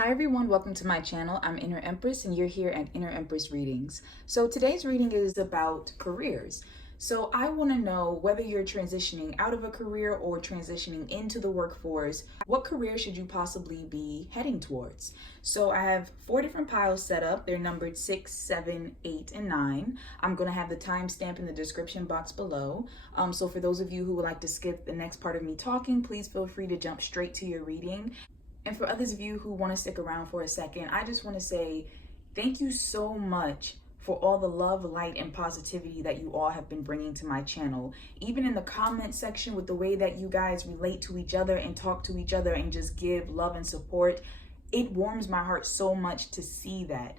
Hi everyone, welcome to my channel. I'm Inner Empress and you're here at Inner Empress Readings. So today's reading is about careers. So I want to know whether you're transitioning out of a career or transitioning into the workforce, what career should you possibly be heading towards? So I have 4 different piles set up. They're numbered 6, 7, 8, and 9. I'm going to have the timestamp in the description box below. So for those of you who would like to skip the next part of me talking, please feel free to jump straight to your reading. And for others of you who want to stick around for a second, I just want to say thank you so much for all the love, light, and positivity that you all have been bringing to my channel. Even in the comment section, with the way that you guys relate to each other and talk to each other and just give love and support, it warms my heart so much to see that.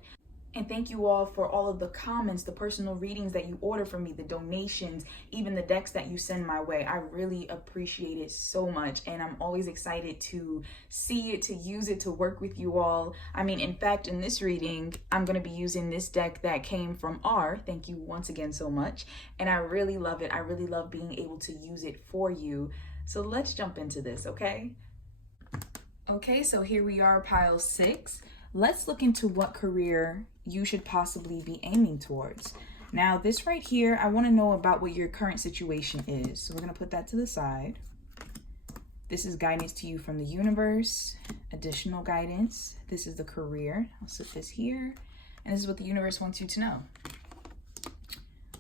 And thank you all for all of the comments, the personal readings that you order from me, the donations, even the decks that you send my way. I really appreciate it so much. And I'm always excited to see it, to use it, to work with you all. I mean, in fact, in this reading, I'm going to be using this deck that came from R. Thank you once again so much. And I really love it. I really love being able to use it for you. So let's jump into this, okay? Okay, so here we are, pile 6. Let's look into what career you should possibly be aiming towards. Now, this right here, I want to know about what your current situation is. So we're going to put that to the side. This is guidance to you from the universe, additional guidance. This is the career. I'll set this here. And this is what the universe wants you to know.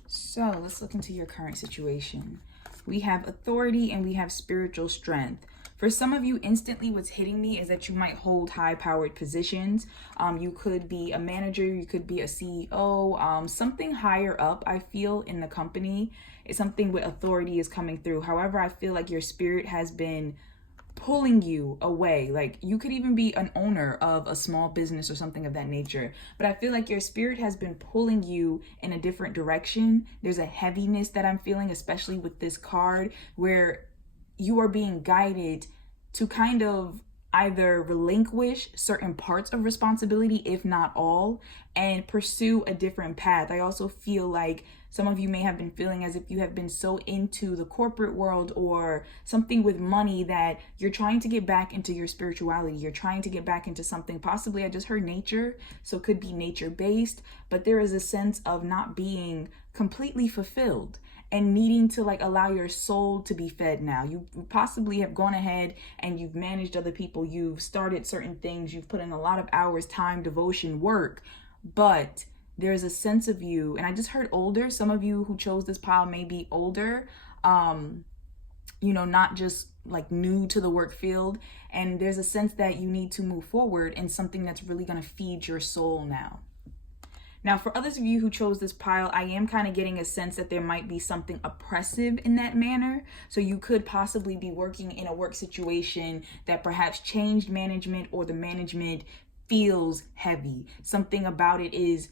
So let's look into your current situation. We have authority and we have spiritual strength. For some of you, instantly what's hitting me is that you might hold high-powered positions. You could be a manager, you could be a CEO, something higher up, I feel, in the company. It's something with authority is coming through. However, I feel like your spirit has been pulling you away. Like, you could even be an owner of a small business or something of that nature. But I feel like your spirit has been pulling you in a different direction. There's a heaviness that I'm feeling, especially with this card, where you are being guided to kind of either relinquish certain parts of responsibility, if not all, and pursue a different path. I also feel like some of you may have been feeling as if you have been so into the corporate world or something with money that you're trying to get back into your spirituality. You're trying to get back into something, possibly, I just heard nature, so it could be nature-based, but there is a sense of not being completely fulfilled and needing to allow your soul to be fed now. You possibly have gone ahead and you've managed other people. You've started certain things. You've put in a lot of hours, time, devotion, work, but there's a sense of you, and I just heard older. Some of you who chose this pile may be older, not just new to the work field. And there's a sense that you need to move forward in something that's really going to feed your soul now. Now, for others of you who chose this pile, I am kind of getting a sense that there might be something oppressive in that manner. So you could possibly be working in a work situation that perhaps changed management, or the management feels heavy. Something about it is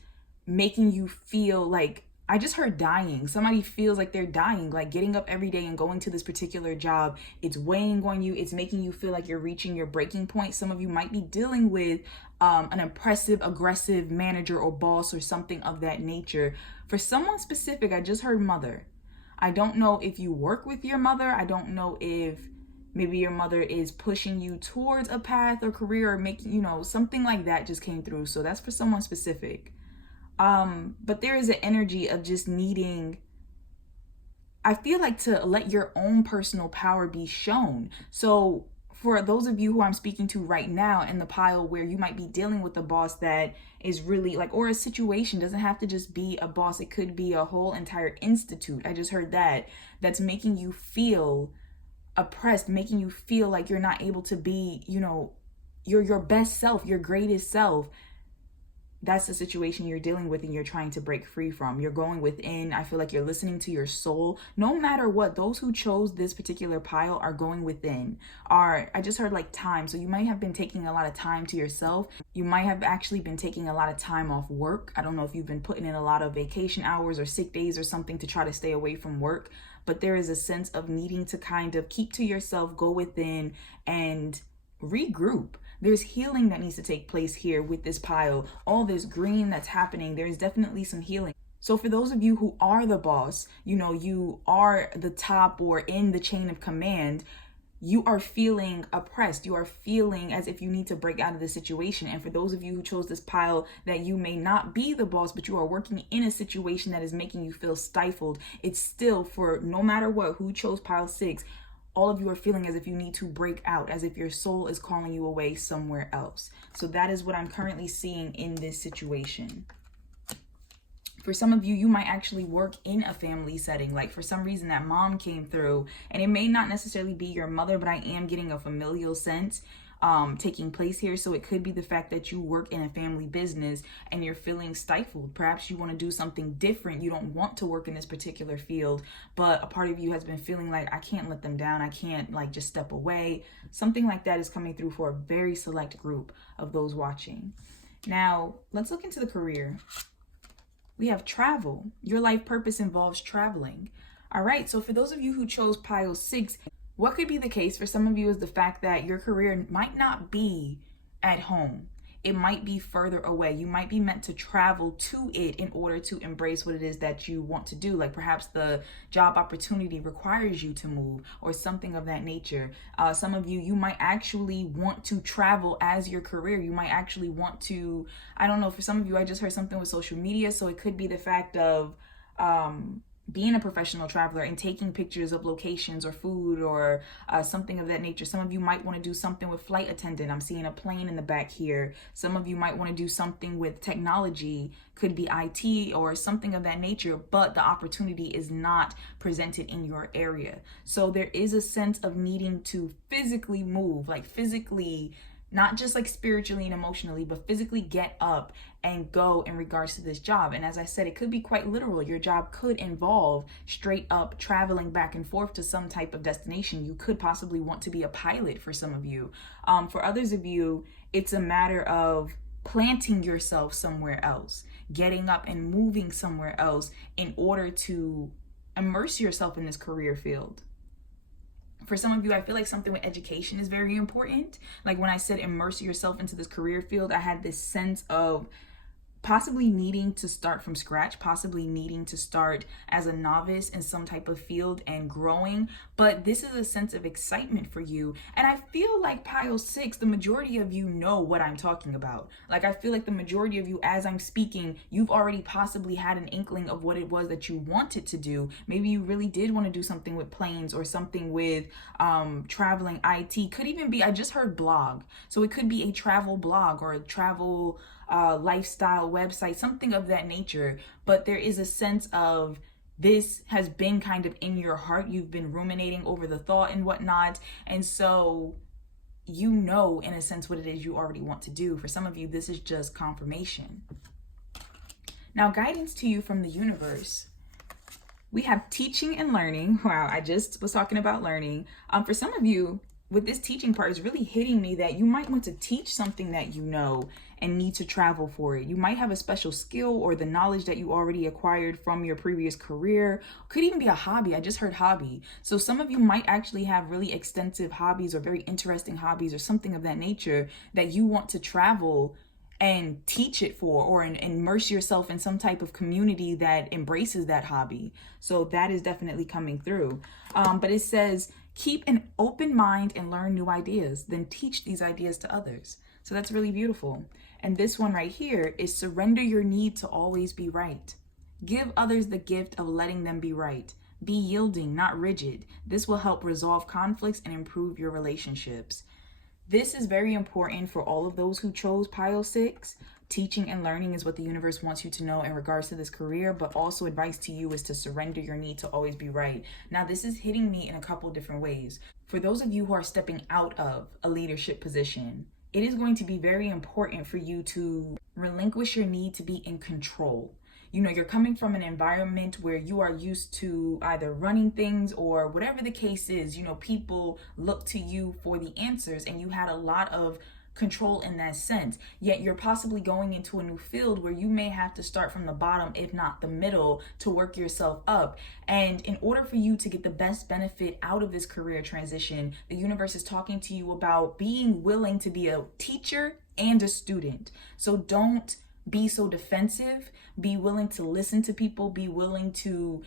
making you feel like, I just heard dying. Somebody feels like they're dying, like getting up every day and going to this particular job. It's weighing on you. It's making you feel like you're reaching your breaking point. Some of you might be dealing with an oppressive, aggressive manager or boss or something of that nature. For someone specific, I just heard mother. I don't know if you work with your mother. I don't know if maybe your mother is pushing you towards a path or career, or making, something like that just came through. So that's for someone specific. But there is an energy of just needing, I feel like, to let your own personal power be shown. So for those of you who I'm speaking to right now in the pile where you might be dealing with a boss that is really or a situation, doesn't have to just be a boss. It could be a whole entire institute. I just heard that's making you feel oppressed, making you feel like you're not able to be, your best self, your greatest self. That's the situation you're dealing with and you're trying to break free from. You're going within. I feel like you're listening to your soul. No matter what, those who chose this particular pile are going within. I just heard time. So you might have been taking a lot of time to yourself. You might have actually been taking a lot of time off work. I don't know if you've been putting in a lot of vacation hours or sick days or something to try to stay away from work. But there is a sense of needing to kind of keep to yourself, go within, and regroup. There's healing that needs to take place here with this pile. All this green that's happening, there's definitely some healing. So for those of you who are the boss, you are the top or in the chain of command, you are feeling oppressed. You are feeling as if you need to break out of the situation. And for those of you who chose this pile, that you may not be the boss, but you are working in a situation that is making you feel stifled, it's still, for no matter what, who chose pile 6, all of you are feeling as if you need to break out, as if your soul is calling you away somewhere else. So that is what I'm currently seeing in this situation. For some of you, you might actually work in a family setting. Like for some reason that mom came through, and it may not necessarily be your mother, but I am getting a familial sense taking place here. So it could be the fact that you work in a family business and you're feeling stifled. Perhaps you want to do something different. You don't want to work in this particular field, but a part of you has been feeling like, I can't let them down. I can't like just step away. Something like that is coming through for a very select group of those watching. Now, let's look into the career. We have travel. Your life purpose involves traveling. All right, so for those of you who chose pile 6, what could be the case for some of you is the fact that your career might not be at home. It might be further away. You might be meant to travel to it in order to embrace what it is that you want to do. Like perhaps the job opportunity requires you to move or something of that nature. Some of you might actually want to travel as your career. You might actually want to, I don't know, for some of you, I just heard something with social media. So it could be the fact of being a professional traveler and taking pictures of locations or food or something of that nature. Some of you might want to do something with flight attendant. I'm seeing a plane in the back here. Some of you might want to do something with technology, could be IT or something of that nature, but the opportunity is not presented in your area. So there is a sense of needing to physically move, like physically, not just like spiritually and emotionally, but physically get up and go in regards to this job. And as I said, it could be quite literal. Your job could involve straight up traveling back and forth to some type of destination. You could possibly want to be a pilot for some of you. For others of you, it's a matter of planting yourself somewhere else, getting up and moving somewhere else in order to immerse yourself in this career field. For some of you, I feel like something with education is very important. Like when I said immerse yourself into this career field, I had this sense of possibly needing to start from scratch, possibly needing to start as a novice in some type of field and growing. But this is a sense of excitement for you. And I feel like pile 6, the majority of you know what I'm talking about. Like I feel like the majority of you, as I'm speaking, you've already possibly had an inkling of what it was that you wanted to do. Maybe you really did want to do something with planes or something with traveling IT. Could even be, I just heard blog. So it could be a travel blog or a travel lifestyle website, something of that nature. But there is a sense of this has been kind of in your heart. You've been ruminating over the thought and whatnot. And so you know, in a sense, what it is you already want to do. For some of you, this is just confirmation. Now, guidance to you from the universe. We have teaching and learning. Wow, I just was talking about learning. For some of you, with this teaching part, is really hitting me that you might want to teach something that you know and need to travel for it. You might have a special skill or the knowledge that you already acquired from your previous career. Could even be a hobby. I just heard hobby. So some of you might actually have really extensive hobbies or very interesting hobbies or something of that nature that you want to travel and teach it for, or immerse yourself in some type of community that embraces that hobby. So that is definitely coming through. But it says, keep an open mind and learn new ideas, then teach these ideas to others. So that's really beautiful. And this one right here is surrender your need to always be right. Give others the gift of letting them be right. Be yielding, not rigid. This will help resolve conflicts and improve your relationships. This is very important for all of those who chose pile 6. Teaching and learning is what the universe wants you to know in regards to this career, but also advice to you is to surrender your need to always be right. Now, this is hitting me in a couple different ways. For those of you who are stepping out of a leadership position, it is going to be very important for you to relinquish your need to be in control. You know, you're coming from an environment where you are used to either running things or whatever the case is. You know, people look to you for the answers and you had a lot of control in that sense. Yet you're possibly going into a new field where you may have to start from the bottom, if not the middle, to work yourself up. And in order for you to get the best benefit out of this career transition, the universe is talking to you about being willing to be a teacher and a student. So don't be so defensive, be willing to listen to people, be willing to,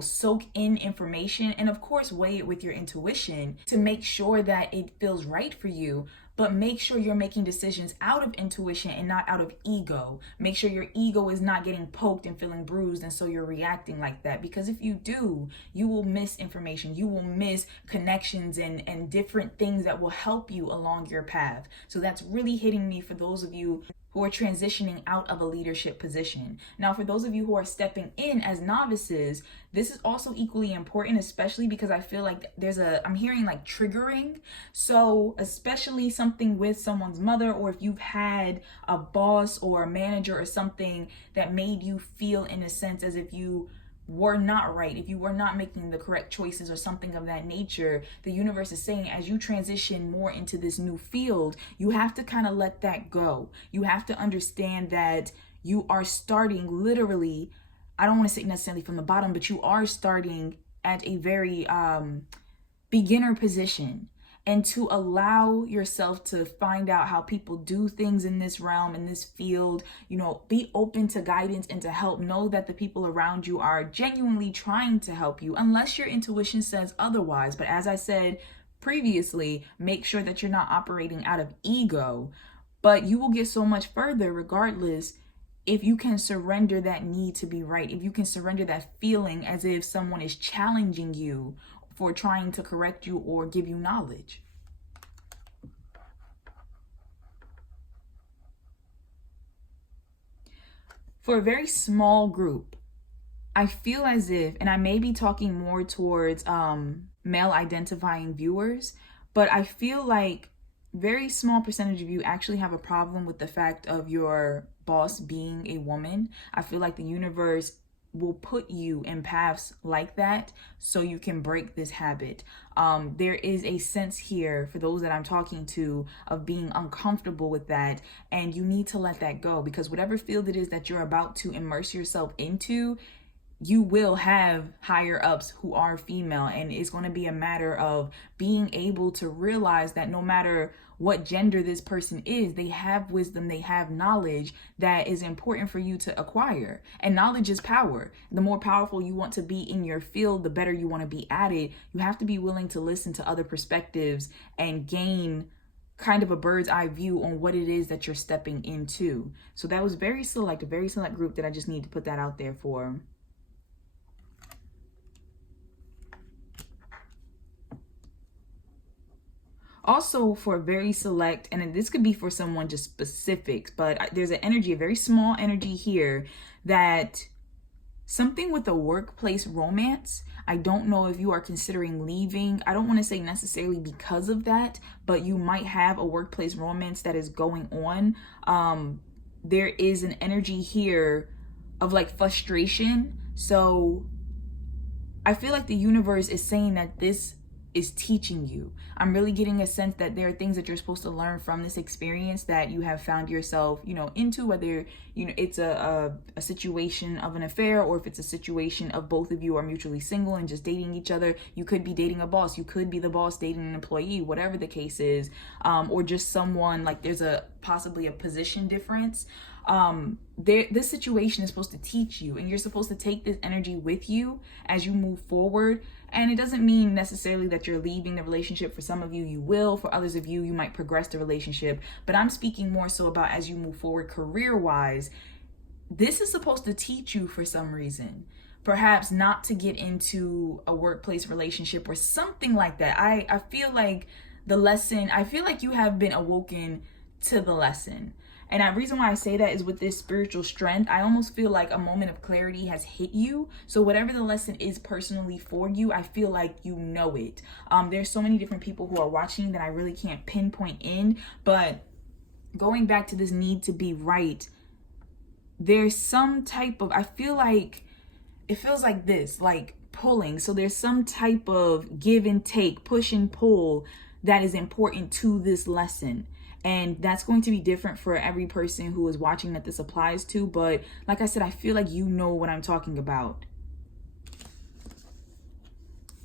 soak in information, and of course weigh it with your intuition to make sure that it feels right for you. But make sure you're making decisions out of intuition and not out of ego. Make sure your ego is not getting poked and feeling bruised, and so you're reacting like that. Because if you do, you will miss information. You will miss connections and different things that will help you along your path. So that's really hitting me for those of you who are transitioning out of a leadership position. Now, for those of you who are stepping in as novices, this is also equally important, especially because I feel like I'm hearing like triggering. So especially something with someone's mother, or if you've had a boss or a manager or something that made you feel in a sense as if you were not right, if you were not making the correct choices or something of that nature, the universe is saying as you transition more into this new field, you have to kind of let that go. You have to understand that you are starting literally, I don't want to say necessarily from the bottom, but you are starting at a very beginner position. And to allow yourself to find out how people do things in this realm, in this field, be open to guidance and to help. Know that the people around you are genuinely trying to help you, unless your intuition says otherwise. But as I said previously, make sure that you're not operating out of ego. But you will get so much further regardless if you can surrender that need to be right, if you can surrender that feeling as if someone is challenging you for trying to correct you or give you knowledge. For a very small group, I feel as if, and I may be talking more towards male identifying viewers, but I feel like very small percentage of you actually have a problem with the fact of your boss being a woman. I feel like the universe will put you in paths like that so you can break this habit. There is a sense here for those that I'm talking to of being uncomfortable with that, and you need to let that go, because whatever field it is that you're about to immerse yourself into, you will have higher ups who are female, and it's going to be a matter of being able to realize that no matter what gender this person is, they have wisdom, they have knowledge that is important for you to acquire. And knowledge is power. The more powerful you want to be in your field, the better you want to be at it. You have to be willing to listen to other perspectives and gain kind of a bird's eye view on what it is that you're stepping into. So that was a very select group that I just need to put that out there for. Also, for very select, and this could be for someone just specifics, but there's an energy, a very small energy here, that something with a workplace romance. I don't know if you are considering leaving. I don't want to say necessarily because of that, but you might have a workplace romance that is going on. There is an energy here of like frustration. So I feel like the universe is saying that this is teaching you. I'm really getting a sense that there are things that you're supposed to learn from this experience that you have found yourself, into, whether, it's a situation of an affair, or if it's a situation of both of you are mutually single and just dating each other. You could be dating a boss. You could be the boss dating an employee, whatever the case is, or just someone like there's possibly a position difference. This situation is supposed to teach you, and you're supposed to take this energy with you as you move forward. And it doesn't mean necessarily that you're leaving the relationship. For some of you, you will. For others of you, you might progress the relationship. But I'm speaking more so about as you move forward career-wise. This is supposed to teach you for some reason. Perhaps not to get into a workplace relationship or something like that. I feel like I feel like you have been awoken to the lesson. And the reason why I say that is with this spiritual strength, I almost feel like a moment of clarity has hit you. So whatever the lesson is personally for you, I feel like you know it. There's so many different people who are watching that I really can't pinpoint in. But going back to this need to be right, there's some type of, I feel like, it feels like this, like pulling. So there's some type of give and take, push and pull that is important to this lesson. And that's going to be different for every person who is watching that this applies to. But like I said, I feel like you know what I'm talking about.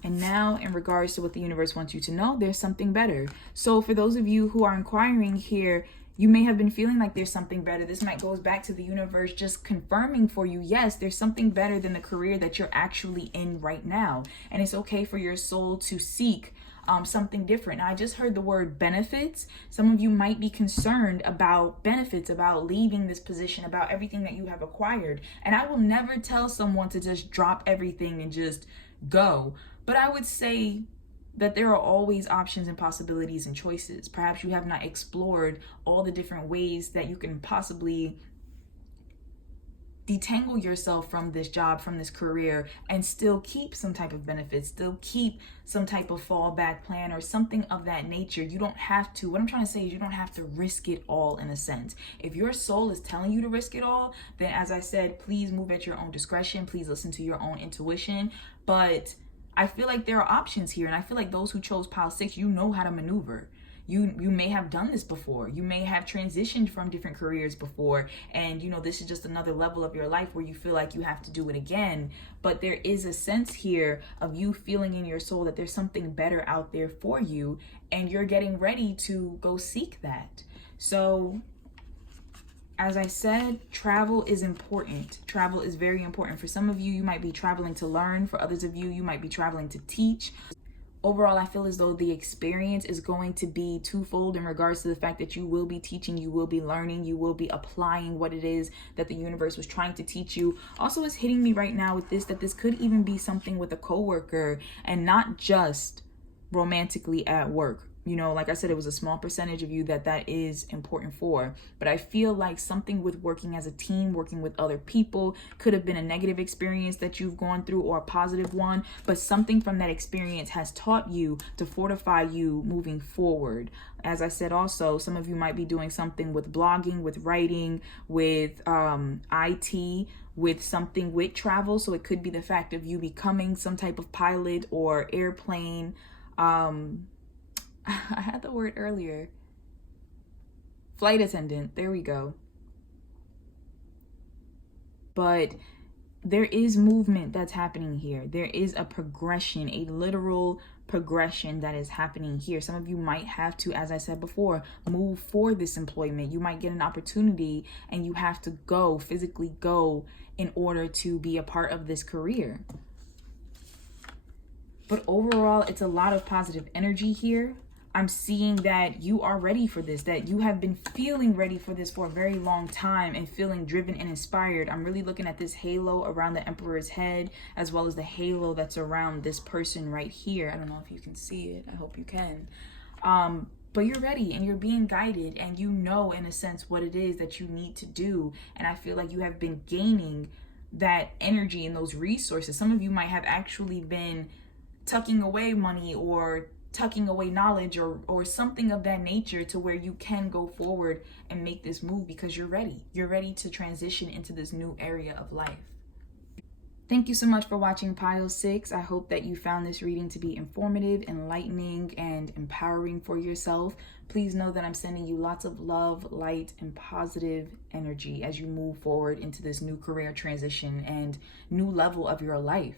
And now, in regards to what the universe wants you to know, there's something better. So for those of you who are inquiring here, You may have been feeling like there's something better. This might goes back to the universe just confirming for you, yes, there's something better than the career that you're actually in right now. And it's okay for your soul to seek something different. Now, I just heard the word benefits. Some of you might be concerned about benefits, about leaving this position, about everything that you have acquired. And I will never tell someone to just drop everything and just go. But I would say that there are always options and possibilities and choices. Perhaps you have not explored all the different ways that you can possibly detangle yourself from this job, from this career, and still keep some type of benefits, still keep some type of fallback plan or something of that nature. You don't have to, what I'm trying to say is you don't have to risk it all in a sense. If your soul is telling you to risk it all, then as I said, please move at your own discretion. Please listen to your own intuition. But I feel like there are options here, and I feel like those who chose pile 6, you know how to maneuver. You may have done this before. You may have transitioned from different careers before, and this is just another level of your life where you feel like you have to do it again. But there is a sense here of you feeling in your soul that there's something better out there for you, and you're getting ready to go seek that. So as I said, travel is important. Travel is very important. For some of you, you might be traveling to learn. For others of you, you might be traveling to teach. Overall, I feel as though the experience is going to be twofold in regards to the fact that you will be teaching, you will be learning, you will be applying what it is that the universe was trying to teach you. Also, it's hitting me right now with this, that this could even be something with a coworker and not just romantically at work. Like I said, it was a small percentage of you that is important for. But I feel like something with working as a team, working with other people, could have been a negative experience that you've gone through or a positive one. But something from that experience has taught you to fortify you moving forward. As I said, also, some of you might be doing something with blogging, with writing, with IT, with something with travel. So it could be the fact of you becoming some type of pilot or airplane. I had the word earlier. Flight attendant. There we go. But there is movement that's happening here. There is a progression, a literal progression that is happening here. Some of you might have to, as I said before, move for this employment. You might get an opportunity and you have to go, physically go, in order to be a part of this career. But overall, it's a lot of positive energy here. I'm seeing that you are ready for this, that you have been feeling ready for this for a very long time and feeling driven and inspired. I'm really looking at this halo around the Emperor's head, as well as the halo that's around this person right here. I don't know if you can see it. I hope you can. But you're ready and you're being guided, and you know in a sense what it is that you need to do. And I feel like you have been gaining that energy and those resources. Some of you might have actually been tucking away money or tucking away knowledge or something of that nature to where you can go forward and make this move because you're ready. You're ready to transition into this new area of life. Thank you so much for watching Pile 6. I hope that you found this reading to be informative, enlightening, and empowering for yourself. Please know that I'm sending you lots of love, light, and positive energy as you move forward into this new career transition and new level of your life.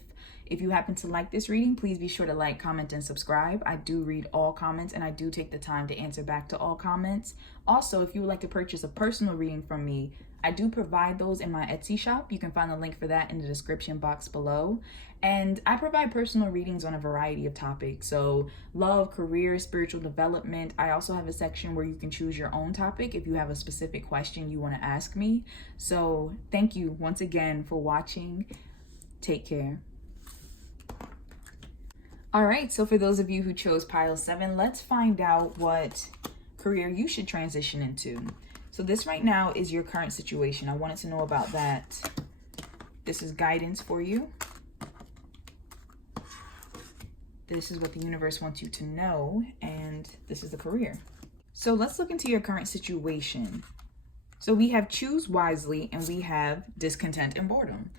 If you happen to like this reading, please be sure to like, comment, and subscribe. I do read all comments and I do take the time to answer back to all comments. Also, if you would like to purchase a personal reading from me, I do provide those in my Etsy shop. You can find the link for that in the description box below. And I provide personal readings on a variety of topics. So love, career, spiritual development. I also have a section where you can choose your own topic if you have a specific question you want to ask me. So thank you once again for watching. Take care. All right, so for those of you who chose Pile 7, let's find out what career you should transition into. So this right now is your current situation. I wanted to know about that. This is guidance for you. This is what the universe wants you to know, and this is the career. So let's look into your current situation. So we have choose wisely and we have discontent and boredom.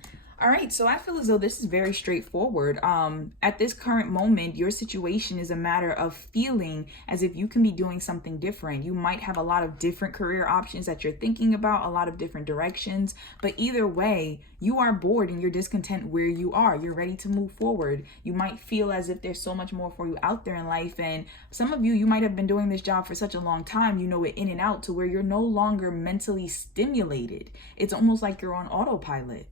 All right, so I feel as though this is very straightforward. At this current moment, your situation is a matter of feeling as if you can be doing something different. You might have a lot of different career options that you're thinking about, a lot of different directions, but either way, you are bored and you're discontent where you are. You're ready to move forward. You might feel as if there's so much more for you out there in life, and some of you might have been doing this job for such a long time, you know it in and out, to where you're no longer mentally stimulated. It's almost like you're on autopilot.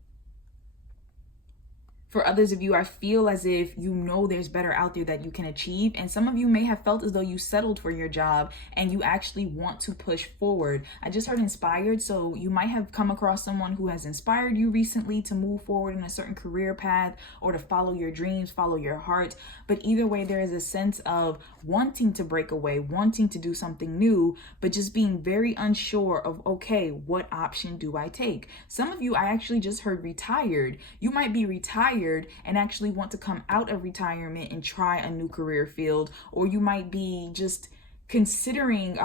For others of you, I feel as if you know there's better out there that you can achieve. And some of you may have felt as though you settled for your job and you actually want to push forward. I just heard inspired. So you might have come across someone who has inspired you recently to move forward in a certain career path or to follow your dreams, follow your heart. But either way, there is a sense of wanting to break away, wanting to do something new, but just being very unsure of, okay, what option do I take? Some of you, I actually just heard retired. You might be retired and actually want to come out of retirement and try a new career field, or you might be just considering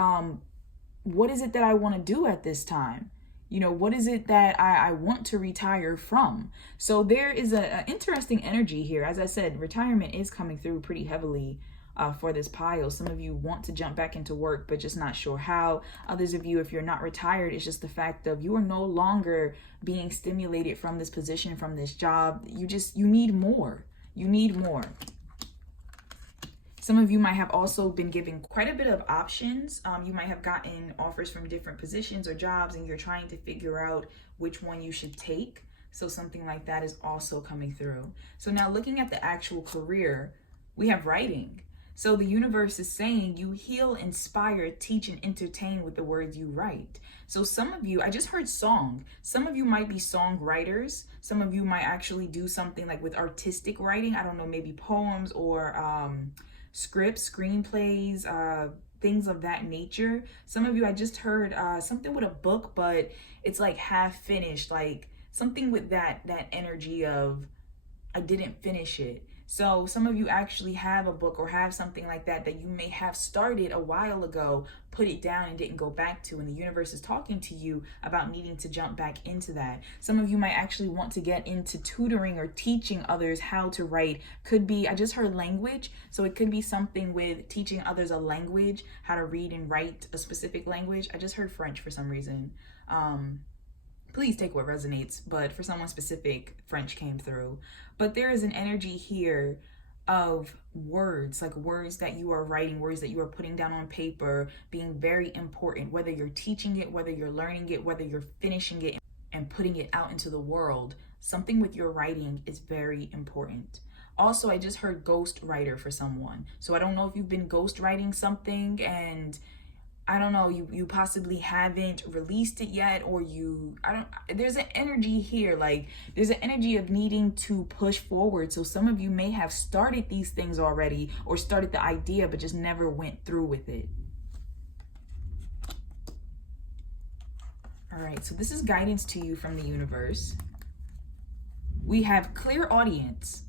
what is it that I want to do at this time. You know, what is it that I want to retire from? So there is an interesting energy here. As I said, retirement is coming through pretty heavily for this pile. Some of you want to jump back into work, but just not sure how. Others of you, if you're not retired, it's just the fact of you are no longer being stimulated from this position, from this job. You need more. You need more. Some of you might have also been given quite a bit of options. You might have gotten offers from different positions or jobs, and you're trying to figure out which one you should take. So something like that is also coming through. So now looking at the actual career, we have writing. So the universe is saying you heal, inspire, teach, and entertain with the words you write. So some of you, I just heard song. Some of you might be songwriters. Some of you might actually do something like with artistic writing. I don't know, maybe poems or scripts, screenplays, things of that nature. Some of you, I just heard something with a book, but it's like half finished, like something with that energy of I didn't finish it. So some of you actually have a book or have something like that you may have started a while ago, put it down and didn't go back to, and the universe is talking to you about needing to jump back into that. Some of you might actually want to get into tutoring or teaching others how to write. Could be, I just heard language, so it could be something with teaching others a language, how to read and write a specific language. I just heard French for some reason. Please take what resonates, but for someone specific, French came through. But there is an energy here of words, like words that you are writing, words that you are putting down on paper, being very important, whether you're teaching it, whether you're learning it, whether you're finishing it and putting it out into the world. Something with your writing is very important. Also, I just heard ghost writer for someone. So I don't know if you've been ghost writing something and I don't know, you possibly haven't released it yet, or there's an energy here, like there's an energy of needing to push forward. So some of you may have started these things already or started the idea, but just never went through with it. All right, so this is guidance to you from the universe. We have clear audience.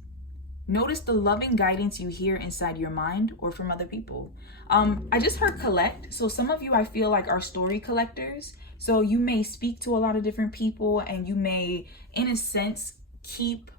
Notice the loving guidance you hear inside your mind or from other people. I just heard collect. So some of you, I feel like, are story collectors. So you may speak to a lot of different people and you may, in a sense, keep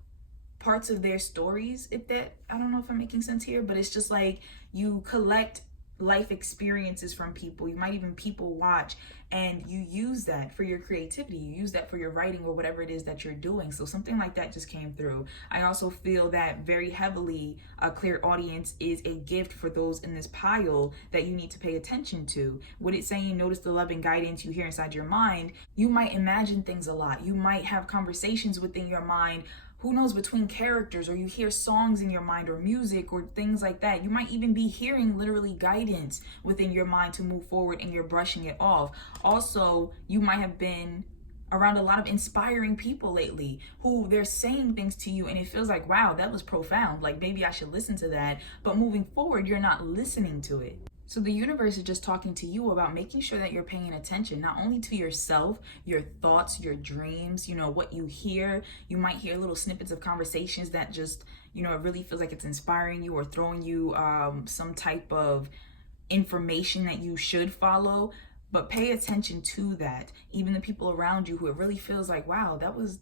parts of their stories. I don't know if I'm making sense here, but it's just like you collect life experiences from people. You might even people watch, and you use that for your creativity. You use that for your writing or whatever it is that you're doing. So something like that just came through. I also feel that very heavily a clear audience is a gift for those in this pile that you need to pay attention to. What it's saying, notice the love and guidance you hear inside your mind. You might imagine things a lot. You might have conversations within your mind, who knows, between characters, or you hear songs in your mind or music or things like that. You might even be hearing literally guidance within your mind to move forward and you're brushing it off. Also, you might have been around a lot of inspiring people lately who they're saying things to you and it feels like, wow, that was profound. Like maybe I should listen to that. But moving forward, you're not listening to it. So the universe is just talking to you about making sure that you're paying attention, not only to yourself, your thoughts, your dreams, what you hear. You might hear little snippets of conversations that just, it really feels like it's inspiring you or throwing you some type of information that you should follow. But pay attention to that. Even the people around you who it really feels like, wow, that was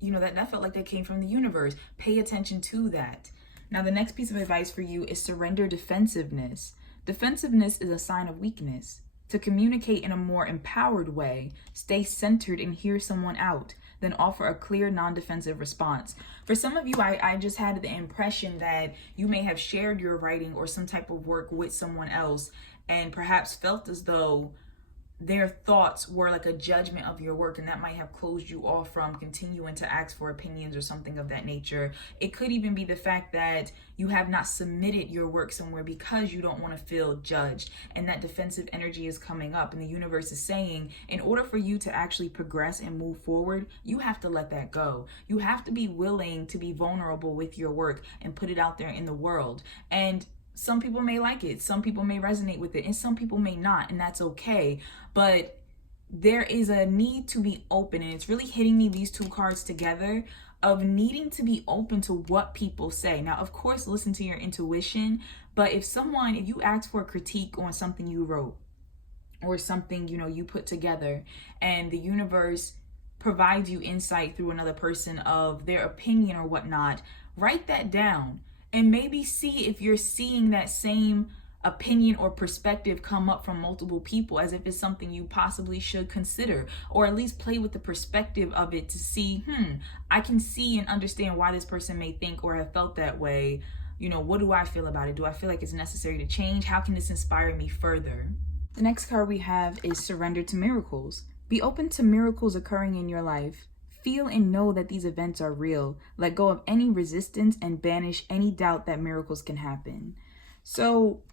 that felt like that came from the universe. Pay attention to that. Now, the next piece of advice for you is surrender defensiveness. Defensiveness is a sign of weakness. To communicate in a more empowered way, stay centered and hear someone out, then offer a clear, non-defensive response. For some of you, I just had the impression that you may have shared your writing or some type of work with someone else and perhaps felt as though their thoughts were like a judgment of your work, and that might have closed you off from continuing to ask for opinions or something of that nature. It could even be the fact that you have not submitted your work somewhere because you don't want to feel judged, and that defensive energy is coming up, and the universe is saying, in order for you to actually progress and move forward, you have to let that go. You have to be willing to be vulnerable with your work and put it out there in the world. And some people may like it, some people may resonate with it, and some people may not, and that's okay. But there is a need to be open, and it's really hitting me, these two cards together, of needing to be open to what people say. Now, of course, listen to your intuition, but if you ask for a critique on something you wrote or something, you put together, and the universe provides you insight through another person of their opinion or whatnot, write that down. And maybe see if you're seeing that same opinion or perspective come up from multiple people, as if it's something you possibly should consider, or at least play with the perspective of it to see, I can see and understand why this person may think or have felt that way. What do I feel about it? Do I feel like it's necessary to change? How can this inspire me further? The next card we have is surrender to miracles. Be open to miracles occurring in your life. Feel and know that these events are real. Let go of any resistance and banish any doubt that miracles can happen. So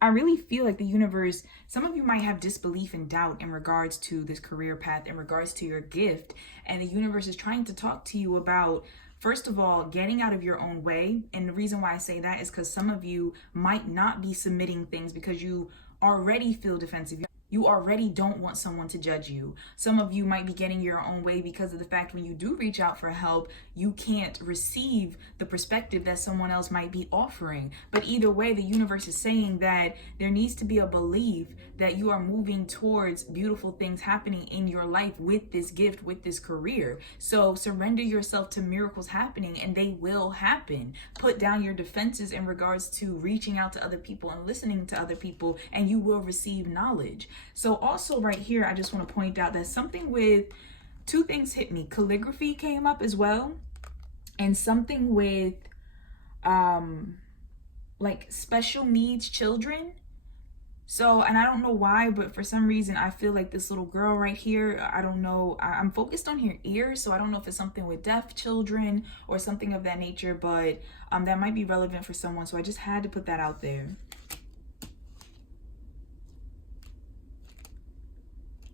I really feel like the universe, some of you might have disbelief and doubt in regards to this career path, in regards to your gift. And the universe is trying to talk to you about, first of all, getting out of your own way. And the reason why I say that is because some of you might not be submitting things because you already feel defensive. You already don't want someone to judge you. Some of you might be getting your own way because of the fact when you do reach out for help, you can't receive the perspective that someone else might be offering. But either way, the universe is saying that there needs to be a belief that you are moving towards beautiful things happening in your life with this gift, with this career. So surrender yourself to miracles happening, and they will happen. Put down your defenses in regards to reaching out to other people and listening to other people, and you will receive knowledge. So also right here, I just want to point out that something with two things hit me. Calligraphy came up as well, and something with like special needs children. So, and I don't know why, but for some reason I feel like this little girl right here, I don't know, I'm focused on her ears, so I don't know if it's something with deaf children or something of that nature, but that might be relevant for someone, so I just had to put that out there.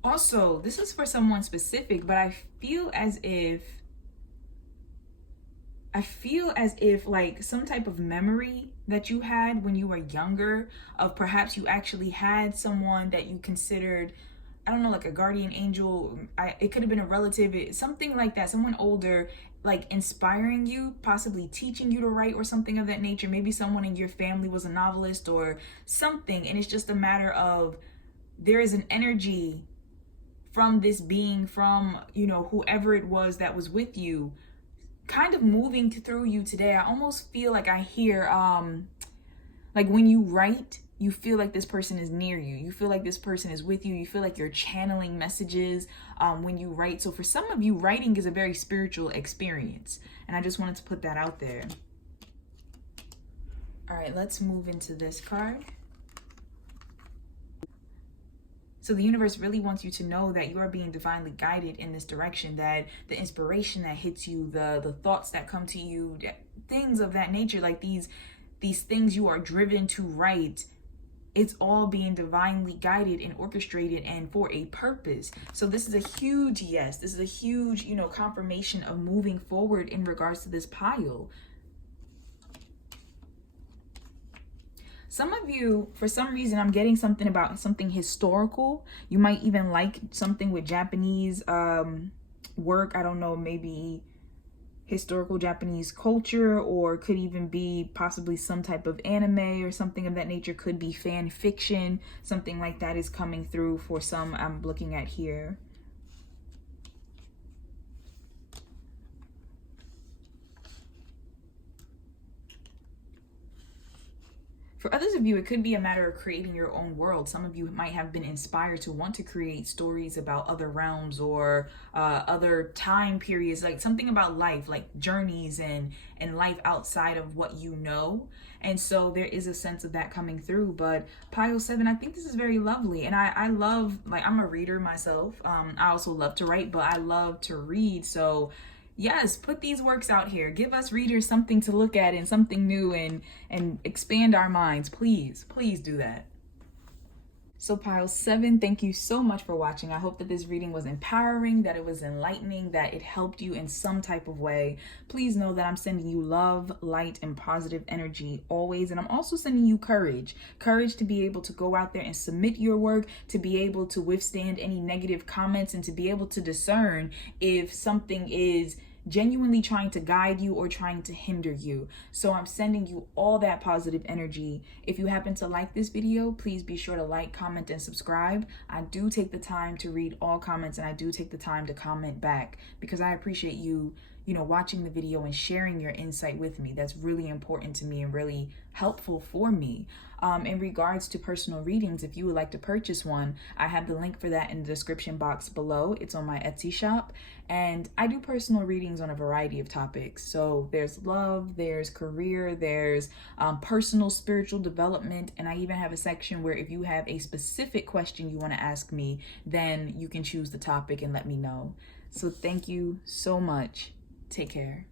Also, this is for someone specific, but I feel as if like some type of memory that you had when you were younger, of perhaps you actually had someone that you considered, I don't know, like a guardian angel. It could have been a relative, something like that, someone older, like inspiring you, possibly teaching you to write or something of that nature. Maybe someone in your family was a novelist or something, and it's just a matter of there is an energy from this being, from, whoever it was that was with you, kind of moving through you today. I almost feel like I hear, like when you write, you feel like this person is near you. You feel like this person is with you. You feel like you're channeling messages when you write. So for some of you, writing is a very spiritual experience. And I just wanted to put that out there. All right, let's move into this card. So the universe really wants you to know that you are being divinely guided in this direction, that the inspiration that hits you, the thoughts that come to you, things of that nature, like these things you are driven to write, it's all being divinely guided and orchestrated and for a purpose. So this is a huge yes. This is a huge, confirmation of moving forward in regards to this pile. Some of you, for some reason, I'm getting something about something historical. You might even like something with Japanese work. I don't know, maybe historical Japanese culture, or could even be possibly some type of anime or something of that nature. Could be fan fiction. Something like that is coming through for some I'm looking at here. For others of you, it could be a matter of creating your own world. Some of you might have been inspired to want to create stories about other realms or other time periods, like something about life, like journeys and life outside of what you know. And so there is a sense of that coming through. But Pile 7, I think this is very lovely. And I love, like, I'm a reader myself. I also love to write, but I love to read. So yes, put these works out here. Give us readers something to look at and something new and expand our minds. Please do that. So Pile 7, thank you so much for watching. I hope that this reading was empowering, that it was enlightening, that it helped you in some type of way. Please know that I'm sending you love, light, and positive energy always. And I'm also sending you courage. Courage to be able to go out there and submit your work, to be able to withstand any negative comments, and to be able to discern if something is genuinely trying to guide you or trying to hinder you. So I'm sending you all that positive energy. If you happen to like this video, please be sure to like, comment, and subscribe. I do take the time to read all comments, and I do take the time to comment back because I appreciate you watching the video and sharing your insight with me. That's really important to me and really helpful for me. In regards to personal readings, if you would like to purchase one, I have the link for that in the description box below. It's on my Etsy shop, and I do personal readings on a variety of topics. So there's love, there's career, there's personal spiritual development, and I even have a section where if you have a specific question you want to ask me, then you can choose the topic and let me know. So thank you so much. Take care.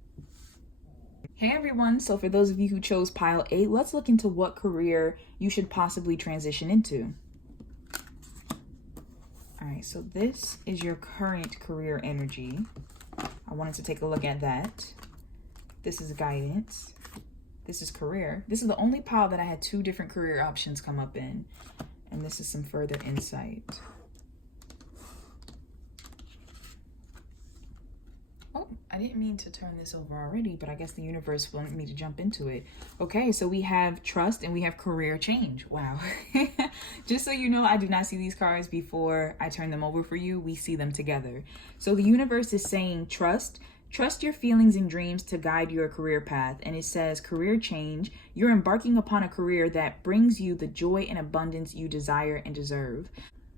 Hey everyone, so for those of you who chose Pile 8, let's look into what career you should possibly transition into. Alright, so this is your current career energy. I wanted to take a look at that. This is guidance. This is career. This is the only pile that I had 2 different career options come up in. And this is some further insight. Oh, I didn't mean to turn this over already, but I guess the universe wanted me to jump into it. Okay, so we have trust and we have career change. Wow. Just so you know, I do not see these cards before I turn them over for you. We see them together. So the universe is saying trust. Trust your feelings and dreams to guide your career path. And it says career change. You're embarking upon a career that brings you the joy and abundance you desire and deserve.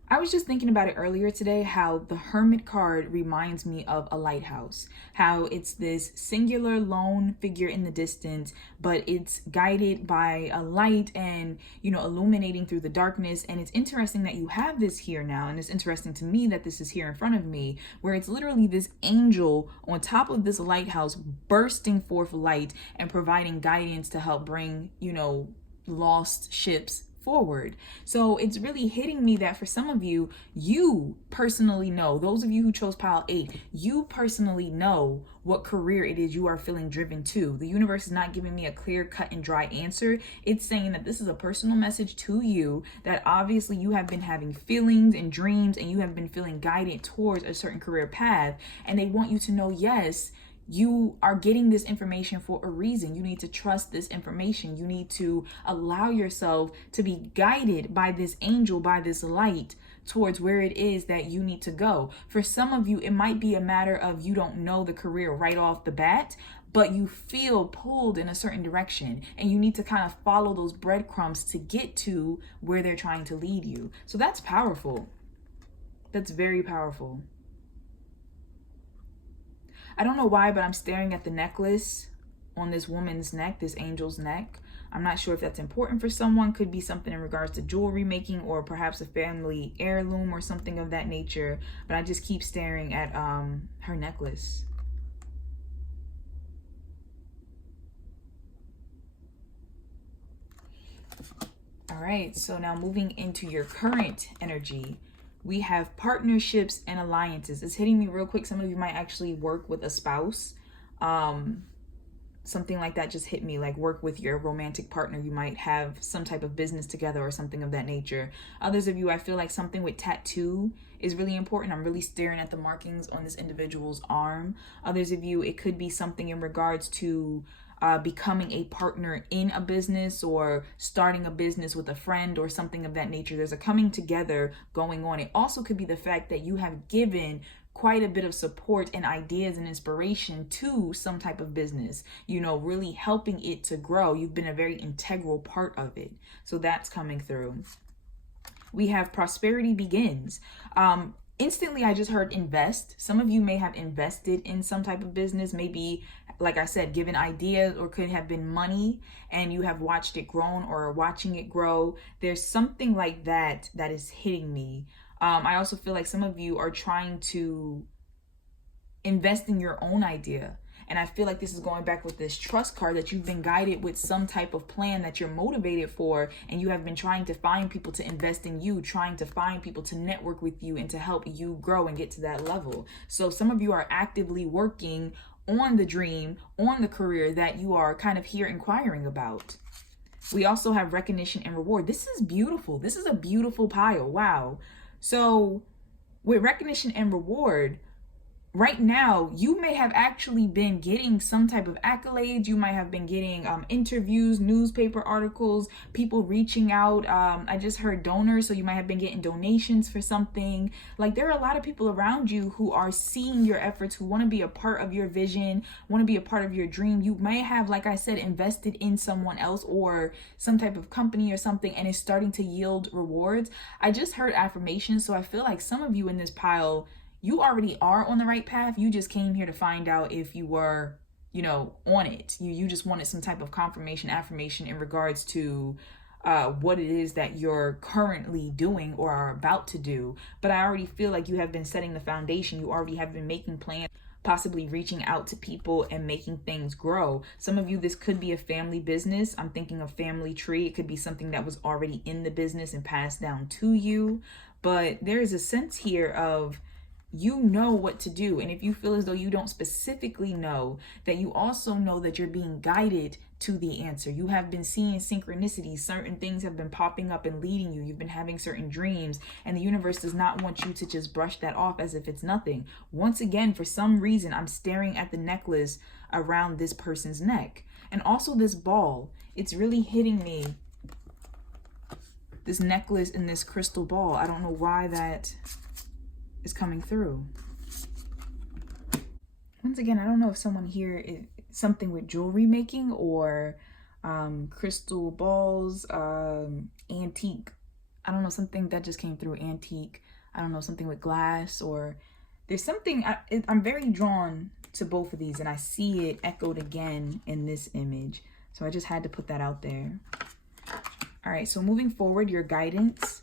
I was just thinking about it earlier today, how the Hermit card reminds me of a lighthouse, how it's this singular lone figure in the distance, but it's guided by a light and, illuminating through the darkness. And it's interesting that you have this here now. And it's interesting to me that this is here in front of me, where it's literally this angel on top of this lighthouse bursting forth light and providing guidance to help bring, lost ships forward. So it's really hitting me that for some of you, you personally know, those of you who chose Pile 8, you personally know what career it is you are feeling driven to. The universe is not giving me a clear cut and dry answer. It's saying that this is a personal message to you, that obviously you have been having feelings and dreams and you have been feeling guided towards a certain career path, and they want you to know, yes, you are getting this information for a reason. You need to trust this information. You need to allow yourself to be guided by this angel, by this light, towards where it is that you need to go. For some of you, it might be a matter of you don't know the career right off the bat, but you feel pulled in a certain direction and you need to kind of follow those breadcrumbs to get to where they're trying to lead you. So that's powerful. That's very powerful. I don't know why, but I'm staring at the necklace on this woman's neck, this angel's neck. I'm not sure if that's important for someone. Could be something in regards to jewelry making or perhaps a family heirloom or something of that nature. But I just keep staring at her necklace. All right, so now moving into your current energy, we have partnerships and alliances. It's hitting me real quick. Some of you might actually work with a spouse. Something like that just hit me, like work with your romantic partner. You might have some type of business together or something of that nature. Others of you, I feel like something with tattoo is really important. I'm really staring at the markings on this individual's arm. Others of you, it could be something in regards to becoming a partner in a business or starting a business with a friend or something of that nature. There's a coming together going on. It also could be the fact that you have given quite a bit of support and ideas and inspiration to some type of business, really helping it to grow. You've been a very integral part of it. So that's coming through. We have prosperity begins. Instantly, I just heard invest. Some of you may have invested in some type of business, maybe, like I said, given ideas, or could have been money, and you have watched it grow or are watching it grow. There's something like that that is hitting me. I also feel like some of you are trying to invest in your own idea. And I feel like this is going back with this trust card, that you've been guided with some type of plan that you're motivated for, and you have been trying to find people to invest in you, trying to find people to network with you and to help you grow and get to that level. So some of you are actively working on the dream, on the career that you are kind of here inquiring about. We also have recognition and reward. This is beautiful. This is a beautiful pile. Wow. So with recognition and reward, right now, you may have actually been getting some type of accolades. You might have been getting interviews, newspaper articles, people reaching out. I just heard donors, so you might have been getting donations for something. Like, there are a lot of people around you who are seeing your efforts, who want to be a part of your vision, want to be a part of your dream. You may have, like I said, invested in someone else or some type of company or something, and it's starting to yield rewards. I just heard affirmations, so I feel like some of you in this pile, you already are on the right path. You just came here to find out if you were, on it. You just wanted some type of confirmation, affirmation in regards to what it is that you're currently doing or are about to do. But I already feel like you have been setting the foundation. You already have been making plans, possibly reaching out to people and making things grow. Some of you, this could be a family business. I'm thinking of family tree. It could be something that was already in the business and passed down to you. But there is a sense here of, you know what to do. And if you feel as though you don't specifically know, that you also know that you're being guided to the answer. You have been seeing synchronicities. Certain things have been popping up and leading you. You've been having certain dreams, and the universe does not want you to just brush that off as if it's nothing. Once again, for some reason, I'm staring at the necklace around this person's neck. And also this ball. It's really hitting me. This necklace and this crystal ball. I don't know why that is coming through. Once again, I don't know if someone here is something with jewelry making or crystal balls, antique. I don't know, something that just came through, antique. I don't know, something with glass, or there's something, I'm very drawn to both of these, and I see it echoed again in this image. So I just had to put that out there. All right, so moving forward, your guidance.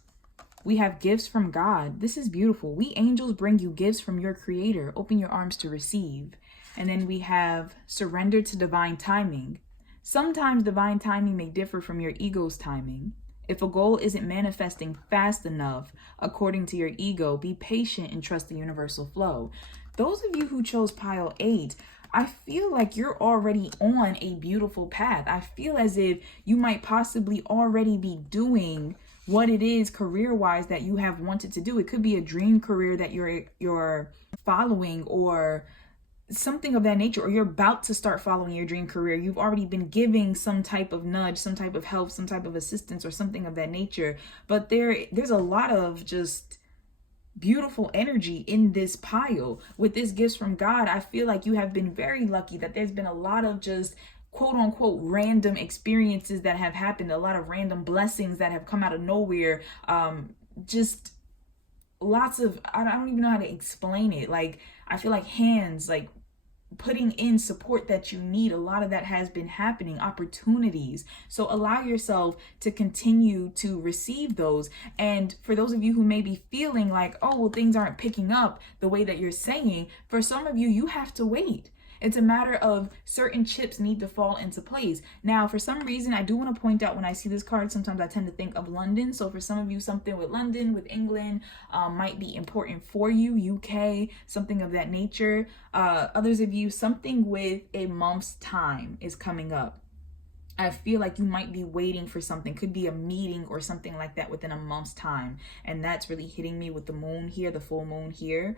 We have gifts from God. This is beautiful. We angels bring you gifts from your creator. Open your arms to receive. And then we have surrender to divine timing. Sometimes divine timing may differ from your ego's timing. If a goal isn't manifesting fast enough, according to your ego, be patient and trust the universal flow. Those of you who chose pile 8, I feel like you're already on a beautiful path. I feel as if you might possibly already be doing what it is career-wise that you have wanted to do. It could be a dream career that you're following, or something of that nature, or you're about to start following your dream career. You've already been giving some type of nudge, some type of help, some type of assistance, or something of that nature. But there's a lot of just beautiful energy in this pile. With this gifts from God, I feel like you have been very lucky that there's been a lot of just quote unquote random experiences that have happened, a lot of random blessings that have come out of nowhere. Just lots of, I don't even know how to explain it. Like, I feel like hands, like putting in support that you need. A lot of that has been happening, opportunities. So allow yourself to continue to receive those. And for those of you who may be feeling like, oh, well, things aren't picking up the way that you're saying, for some of you, you have to wait. It's a matter of certain chips need to fall into place. Now, for some reason, I do want to point out, when I see this card, sometimes I tend to think of London. So for some of you, something with London, with England, might be important for you, UK, something of that nature. Others of you, something with a month's time is coming up. I feel like you might be waiting for something. Could be a meeting or something like that within a month's time. And that's really hitting me with the moon here, the full moon here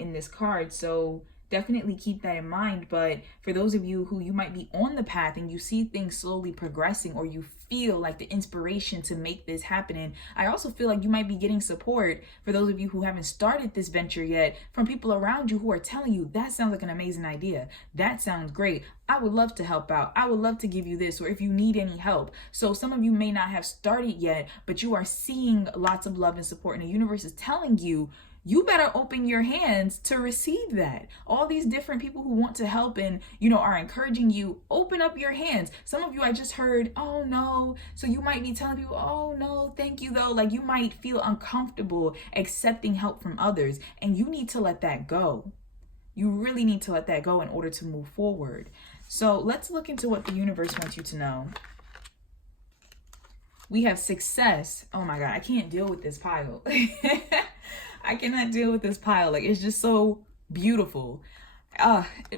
in this card. So definitely keep that in mind. But for those of you who you might be on the path and you see things slowly progressing, or you feel like the inspiration to make this happen, and I also feel like you might be getting support, for those of you who haven't started this venture yet, from people around you who are telling you, that sounds like an amazing idea, that sounds great, I would love to help out, I would love to give you this, or if you need any help. So some of you may not have started yet, but you are seeing lots of love and support, and the universe is telling you, you better open your hands to receive that. All these different people who want to help and, are encouraging you, open up your hands. Some of you, I just heard, oh no. So you might be telling people, oh no, thank you though. Like, you might feel uncomfortable accepting help from others, and you need to let that go. You really need to let that go in order to move forward. So let's look into what the universe wants you to know. We have success. Oh my God, I can't deal with this pile. I cannot deal with this pile. Like, it's just so beautiful.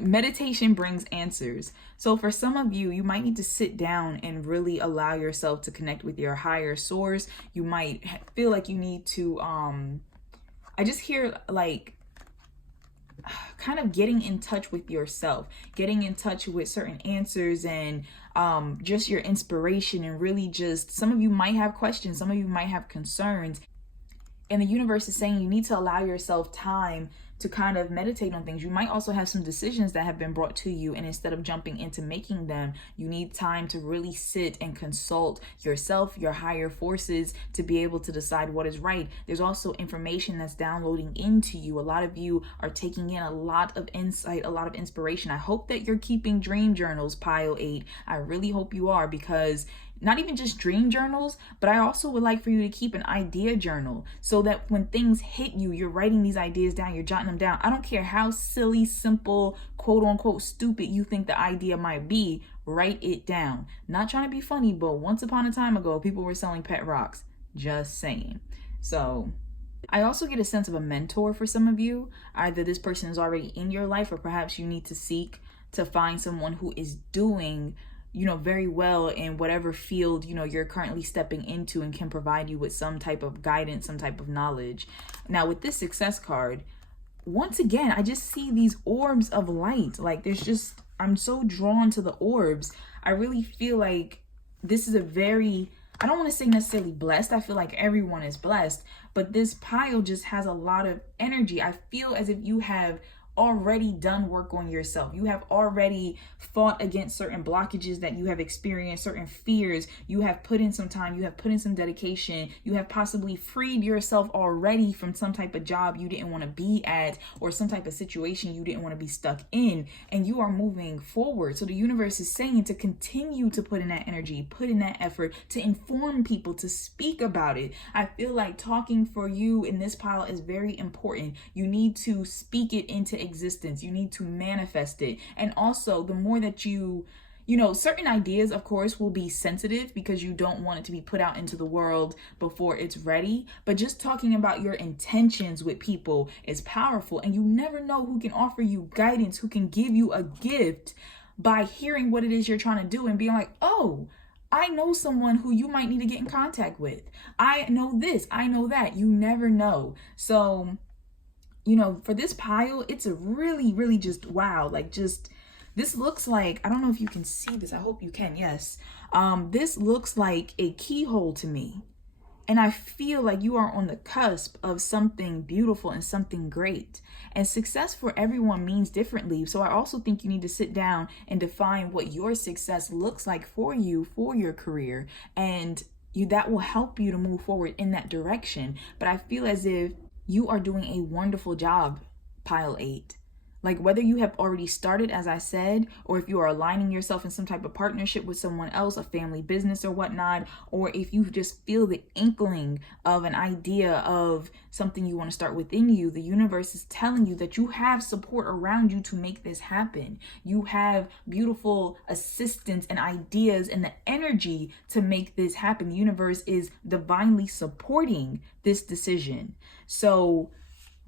Meditation brings answers. So for some of you, you might need to sit down and really allow yourself to connect with your higher source. You might feel like you need to, I just hear like, kind of getting in touch with yourself, getting in touch with certain answers and just your inspiration, and really just, some of you might have questions, some of you might have concerns. And the universe is saying you need to allow yourself time to kind of meditate on things. You might also have some decisions that have been brought to you, and instead of jumping into making them, you need time to really sit and consult yourself, your higher forces, to be able to decide what is right. There's also information that's downloading into you. A lot of you are taking in a lot of insight, a lot of inspiration. I hope that you're keeping dream journals, pile 8. I really hope you are, because not even just dream journals, but I also would like for you to keep an idea journal, so that when things hit you, you're writing these ideas down, you're jotting them down. I don't care how silly, simple, quote unquote stupid you think the idea might be, write it down. Not trying to be funny, but once upon a time ago, people were selling pet rocks. Just saying. So I also get a sense of a mentor for some of you. Either this person is already in your life, or perhaps you need to seek to find someone who is doing very well in whatever field, you're currently stepping into, and can provide you with some type of guidance, some type of knowledge. Now with this success card, once again, I just see these orbs of light. Like, I'm so drawn to the orbs. I really feel like this is a very, I don't want to say necessarily blessed. I feel like everyone is blessed, but this pile just has a lot of energy. I feel as if you have already done work on yourself. You have already fought against certain blockages that you have experienced, certain fears. You have put in some time, you have put in some dedication, you have possibly freed yourself already from some type of job you didn't want to be at, or some type of situation you didn't want to be stuck in, and you are moving forward. So the universe is saying to continue to put in that energy, put in that effort, to inform people, to speak about it. I feel like talking for you in this pile is very important. You need to speak it into existence. You need to manifest it. And also, the more that you certain ideas, of course, will be sensitive because you don't want it to be put out into the world before it's ready. But just talking about your intentions with people is powerful. And you never know who can offer you guidance, who can give you a gift by hearing what it is you're trying to do and being like, oh, I know someone who you might need to get in contact with. I know this, I know that. You never know. So for this pile, it's a really, really just wow. Like, just, this looks like, I don't know if you can see this. I hope you can. Yes. This looks like a keyhole to me. And I feel like you are on the cusp of something beautiful and something great. And success for everyone means differently. So I also think you need to sit down and define what your success looks like for you, for your career. And that will help you to move forward in that direction. But I feel as if you are doing a wonderful job, pile 8. Like, whether you have already started, as I said, or if you are aligning yourself in some type of partnership with someone else, a family business or whatnot, or if you just feel the inkling of an idea of something you want to start within you, the universe is telling you that you have support around you to make this happen. You have beautiful assistance and ideas and the energy to make this happen. The universe is divinely supporting this decision. So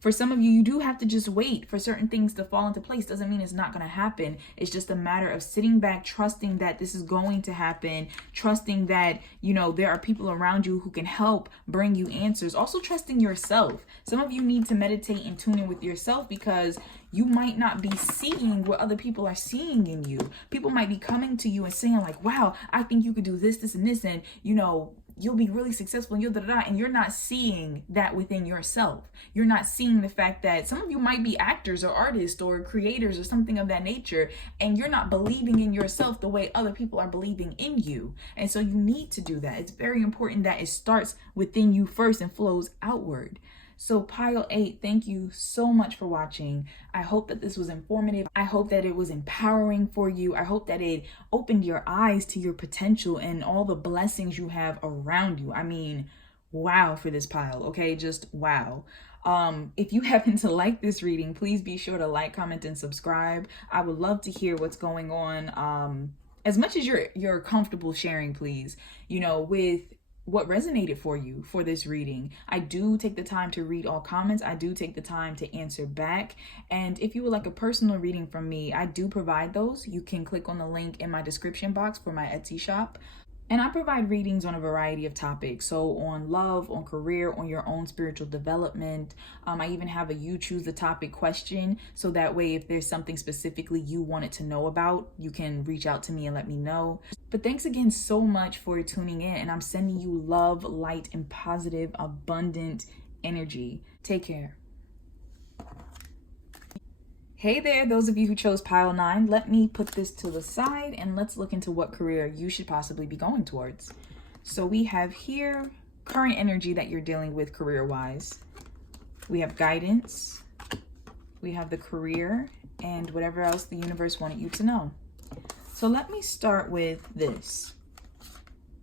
For some of you, you do have to just wait for certain things to fall into place. Doesn't mean it's not going to happen. It's just a matter of sitting back, trusting that this is going to happen, trusting that, you know, there are people around you who can help bring you answers. Also trusting yourself. Some of you need to meditate and tune in with yourself, because you might not be seeing what other people are seeing in you. People might be coming to you and saying like, wow, I think you could do this, this, and this, and, you know, you'll be really successful, and and you're not seeing that within yourself. You're not seeing the fact that some of you might be actors or artists or creators or something of that nature, and you're not believing in yourself the way other people are believing in you. And so you need to do that. It's very important that it starts within you first and flows outward. So pile 8, thank you so much for watching. I hope that this was informative. I hope that it was empowering for you. I hope that it opened your eyes to your potential and all the blessings you have around you. I mean, wow for this pile, okay? Just wow. If you happen to like this reading, please be sure to like, comment, and subscribe. I would love to hear what's going on. As much as you're comfortable sharing, please, you know, with what resonated for you for this reading. I do take the time to read all comments. I do take the time to answer back. And if you would like a personal reading from me, I do provide those. You can click on the link in my description box for my Etsy shop. And I provide readings on a variety of topics. So on love, on career, on your own spiritual development. I even have a you choose the topic question. So that way, if there's something specifically you wanted to know about, you can reach out to me and let me know. But thanks again so much for tuning in. And I'm sending you love, light, and positive, abundant energy. Take care. Hey there, those of you who chose pile 9, let me put this to the side and let's look into what career you should possibly be going towards. So we have here current energy that you're dealing with career-wise. We have guidance, we have the career, and whatever else the universe wanted you to know. So let me start with this.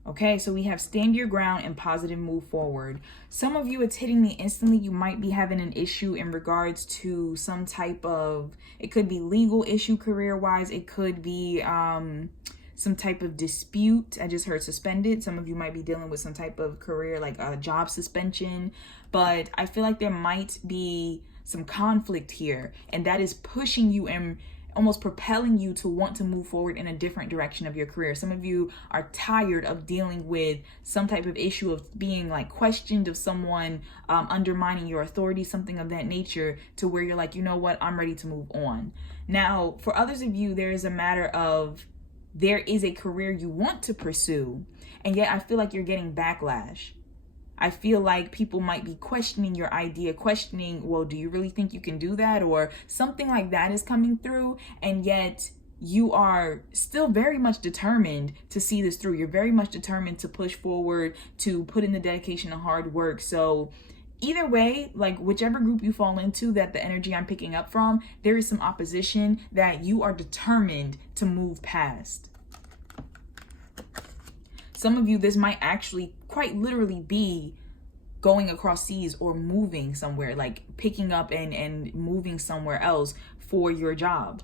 Okay, so we have stand your ground and positive move forward. Some of you, it's hitting me instantly. You might be having an issue in regards to some type of, it could be legal issue career-wise. It could be some type of dispute. I just heard suspended. Some of you might be dealing with some type of career, like a job suspension. But I feel like there might be some conflict here, and that is pushing you and almost propelling you to want to move forward in a different direction of your career. Some of you are tired of dealing with some type of issue of being like questioned, of someone undermining your authority, something of that nature, to where you're like, you know what, I'm ready to move on. Now, for others of you, there is a matter of there is a career you want to pursue, and yet I feel like you're getting backlash. I feel like people might be questioning your idea, questioning, well, do you really think you can do that? Or something like that is coming through, and yet you are still very much determined to see this through. You're very much determined to push forward, to put in the dedication and hard work. So either way, like whichever group you fall into, that the energy I'm picking up from, there is some opposition that you are determined to move past. Some of you, this might actually quite literally be going across seas or moving somewhere, like picking up and moving somewhere else for your job.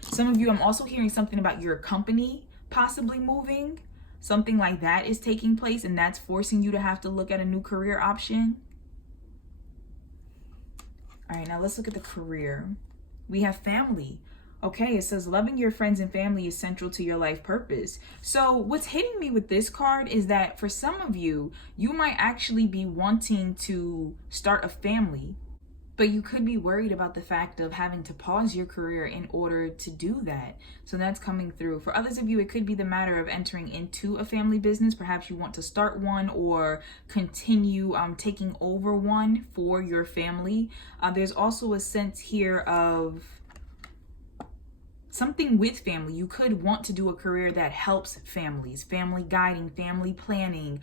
Some of you, I'm also hearing something about your company possibly moving. Something like that is taking place, and that's forcing you to have to look at a new career option. All right, now let's look at the career. We have family. Okay, it says loving your friends and family is central to your life purpose. So what's hitting me with this card is that for some of you, you might actually be wanting to start a family, but you could be worried about the fact of having to pause your career in order to do that. So that's coming through. For others of you, it could be the matter of entering into a family business. Perhaps you want to start one or continue taking over one for your family. There's also a sense here of something with family. You could want to do a career that helps families, family guiding, family planning,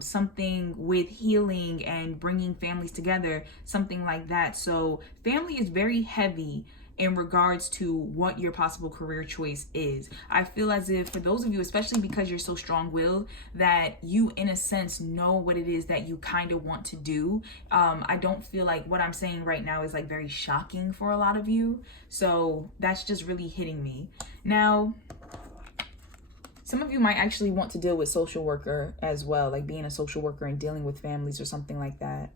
something with healing and bringing families together, something like that. So family is very heavy in regards to what your possible career choice is. I feel as if for those of you, especially because you're so strong-willed, that you in a sense know what it is that you kind of want to do. I don't feel like what I'm saying right now is like very shocking for a lot of you. So that's just really hitting me. Now, some of you might actually want to deal with social worker as well, like being a social worker and dealing with families or something like that.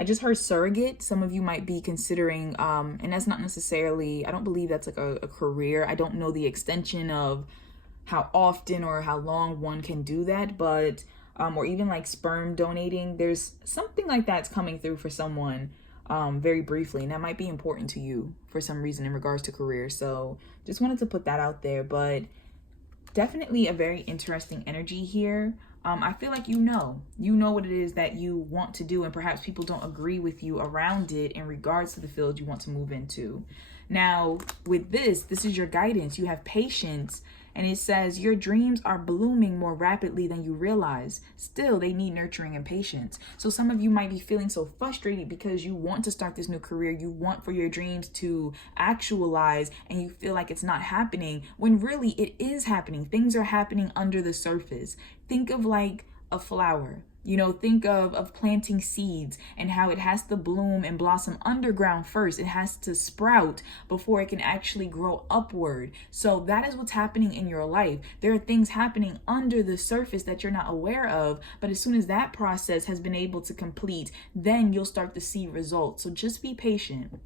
I just heard surrogate. Some of you might be considering, and that's not necessarily, I don't believe that's like a career. I don't know the extension of how often or how long one can do that, but, or even like sperm donating. There's something like that's coming through for someone very briefly, and that might be important to you for some reason in regards to career. So just wanted to put that out there, but definitely a very interesting energy here. I feel like you know what it is that you want to do, and perhaps people don't agree with you around it in regards to the field you want to move into. Now, with this is your guidance. You have patience, and it says your dreams are blooming more rapidly than you realize. Still, they need nurturing and patience. So some of you might be feeling so frustrated because you want to start this new career. You want for your dreams to actualize, and you feel like it's not happening, when really it is happening. Things are happening under the surface. Think of like a flower. Think of planting seeds and how it has to bloom and blossom underground first. It has to sprout before it can actually grow upward. So that is what's happening in your life. There are things happening under the surface that you're not aware of, but as soon as that process has been able to complete, then you'll start to see results. So just be patient.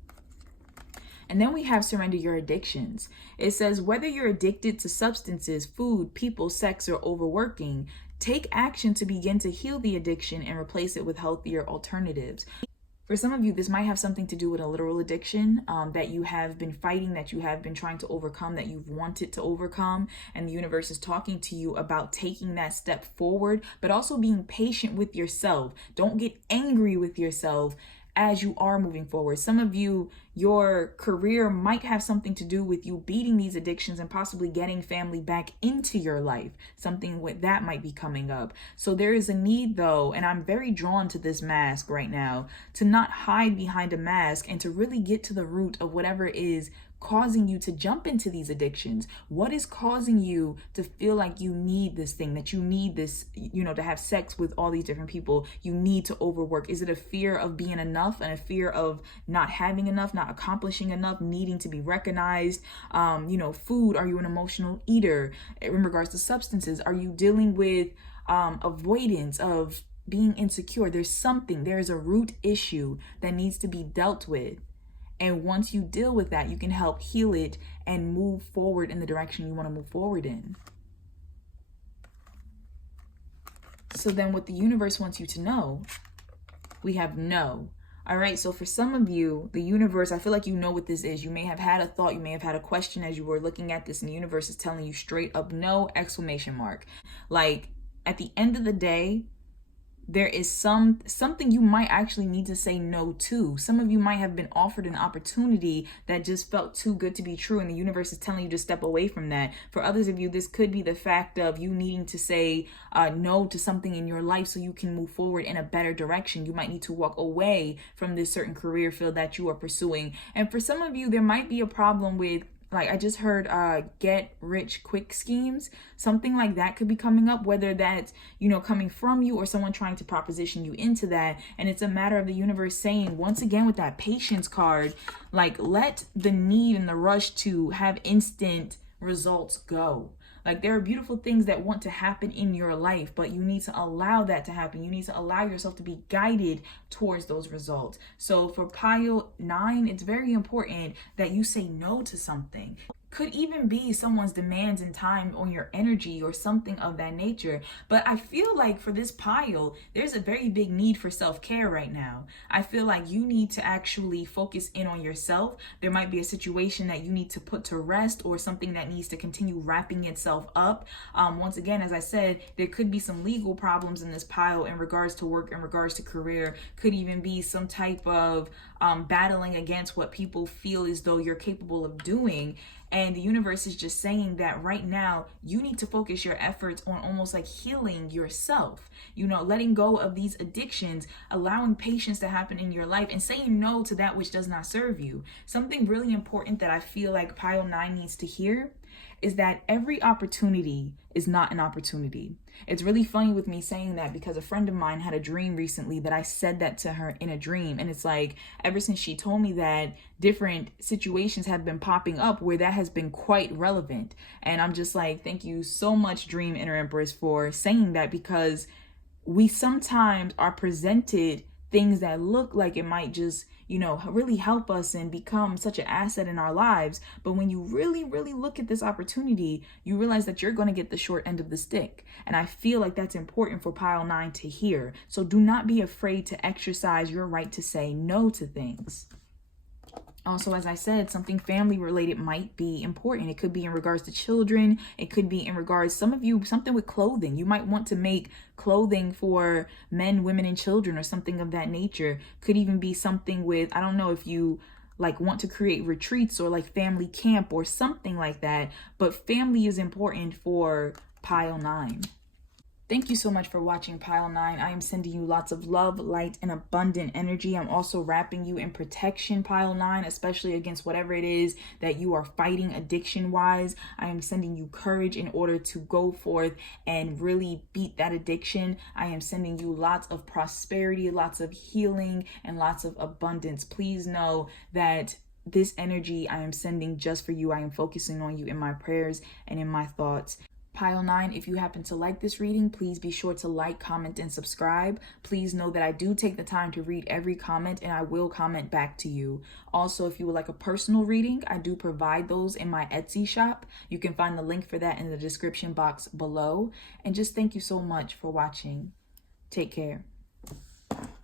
And then we have surrender your addictions. It says, whether you're addicted to substances, food, people, sex, or overworking, take action to begin to heal the addiction and replace it with healthier alternatives. For some of you, this might have something to do with a literal addiction that you have been fighting, that you have been trying to overcome, that you've wanted to overcome. And the universe is talking to you about taking that step forward, but also being patient with yourself. Don't get angry with yourself as you are moving forward. Some of you, your career might have something to do with you beating these addictions and possibly getting family back into your life. Something with that might be coming up. So there is a need though, and I'm very drawn to this mask right now, to not hide behind a mask and to really get to the root of whatever is causing you to jump into these addictions. What is causing you to feel like you need this thing, that you need this, to have sex with all these different people, you need to overwork? Is it a fear of being enough and a fear of not having enough, not accomplishing enough, needing to be recognized? Food, are you an emotional eater? In regards to substances, are you dealing with avoidance of being insecure? There's a root issue that needs to be dealt with. And once you deal with that, you can help heal it and move forward in the direction you want to move forward in. So then what the universe wants you to know, we have no. All right, so for some of you, the universe, I feel like you know what this is. You may have had a thought, you may have had a question as you were looking at this, and the universe is telling you straight up no, exclamation mark. Like, at the end of the day, there is something you might actually need to say no to. Some of you might have been offered an opportunity that just felt too good to be true, and the universe is telling you to step away from that. For others of you, this could be the fact of you needing to say no to something in your life so you can move forward in a better direction. You might need to walk away from this certain career field that you are pursuing. And for some of you, there might be a problem with, like I just heard, get rich quick schemes. Something like that could be coming up, whether that's, coming from you or someone trying to proposition you into that. And it's a matter of the universe saying, once again, with that patience card, like, let the need and the rush to have instant results go. Like, there are beautiful things that want to happen in your life, but you need to allow that to happen. You need to allow yourself to be guided towards those results. So for pile 9, it's very important that you say no to something. Could even be someone's demands and time on your energy or something of that nature. But I feel like for this pile, there's a very big need for self-care right now. I feel like you need to actually focus in on yourself. There might be a situation that you need to put to rest, or something that needs to continue wrapping itself up. Once again, as I said, there could be some legal problems in this pile in regards to work, in regards to career. Could even be some type of battling against what people feel as though you're capable of doing. And the universe is just saying that right now, you need to focus your efforts on almost like healing yourself, letting go of these addictions, allowing patience to happen in your life, and saying no to that which does not serve you. Something really important that I feel like pile 9 needs to hear is that every opportunity is not an opportunity. It's really funny with me saying that because a friend of mine had a dream recently that I said that to her in a dream. And it's like, ever since she told me that, different situations have been popping up where that has been quite relevant. And I'm just like, thank you so much, Dream Inner Empress, for saying that, because we sometimes are presented things that look like it might just, really help us and become such an asset in our lives. But when you really, really look at this opportunity, you realize that you're going to get the short end of the stick. And I feel like that's important for pile 9 to hear. So do not be afraid to exercise your right to say no to things. Also, as I said, something family related might be important. It could be in regards to children. It could be in regards, some of you, something with clothing. You might want to make clothing for men, women, and children, or something of that nature. Could even be something with, I don't know if you want to create retreats or family camp or something like that. But family is important for pile 9. Thank you so much for watching pile 9. I am sending you lots of love, light, and abundant energy. I'm also wrapping you in protection, pile 9, especially against whatever it is that you are fighting addiction-wise. I am sending you courage in order to go forth and really beat that addiction. I am sending you lots of prosperity, lots of healing, and lots of abundance. Please know that this energy I am sending just for you. I am focusing on you in my prayers and in my thoughts. Pile 9, if you happen to like this reading, please be sure to like, comment, and subscribe. Please know that I do take the time to read every comment and I will comment back to you. Also, if you would like a personal reading, I do provide those in my Etsy shop. You can find the link for that in the description box below. And just thank you so much for watching. Take care.